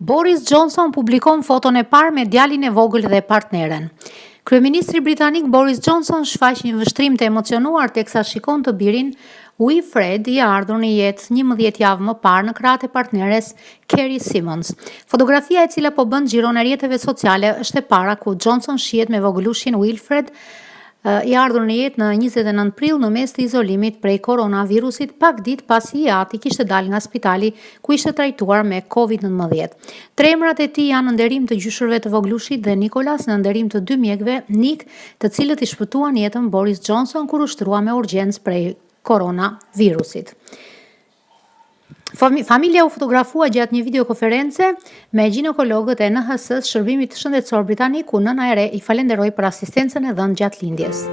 Boris Johnson publikon foton e parë me djalin e vogël dhe partneren. Kryeministri britanik Boris Johnson shfaq një vështrim të emocionuar teksa shikon të birin Wilfred i ardhur në jetë 11 javë më parë në krahët e partneres Carrie Symonds. Fotografia e cila po bën xhiron e rrjeteve sociale është e para ku Johnson shihet me vogëlushin Wilfred i ardhur në jetë në 29 prill në mes të izolimit prej koronavirusit pak ditë pasi i ati kishte dalë nga spitali ku ishte trajtuar me COVID-19. Tre emrat e tij janë në nderim të gjyshërve të vogëlushit dhe Nicholas në nderim të dy mjekëve Nick, të cilët i shpëtuan jetën Boris Johnson kur u shtrua me urgjencë prej koronavirusit. Familja u fotografua gjatë një videokonference me ginekologët e NHS-s, shërbimit shëndetësor britanik, ku nëna e re i falenderoi për asistencën e dhënë gjatë lindjes.